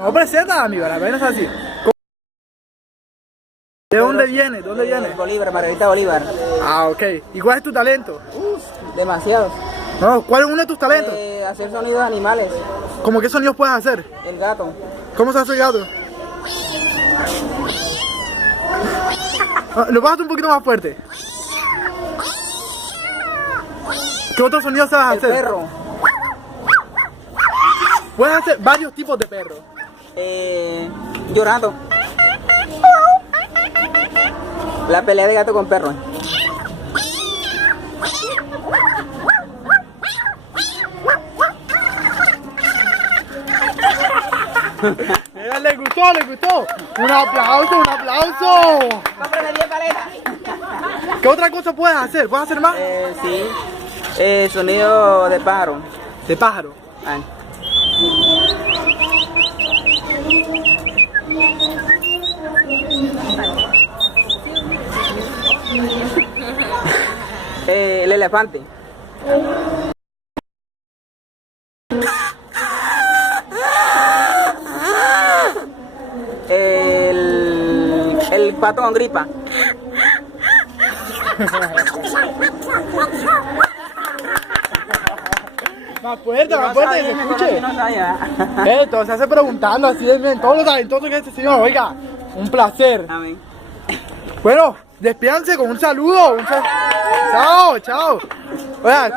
No presenta, amigo, la vaina es así. ¿De dónde viene? ¿De dónde viene? Bolívar, Margarita Bolívar. Ah, ok. ¿Y cuál es tu talento? Demasiados. No, ¿cuál es uno de tus talentos? Hacer sonidos animales. ¿Cómo qué sonidos puedes hacer? El gato. ¿Cómo se hace el gato? Lo vas a hacer un poquito más fuerte. ¿Qué otros sonidos sabes hacer? El perro. Puedes hacer varios tipos de perros. Llorando. La pelea de gato con perro. Le gustó, le gustó. Un aplauso, un aplauso. ¡Cómprame 10 paletas! ¿Qué otra cosa puedes hacer? ¿Puedes hacer más? Sí. Sonido de pájaro. De pájaro. Ah. El elefante. El pato con gripa. Más fuerte, que se escuche. No sabía. Esto se hace preguntando así de bien, todos los talentosos que es este señor. Oiga, un placer. Amén. Bueno, despídanse con un saludo. Chao, chao. Oiga,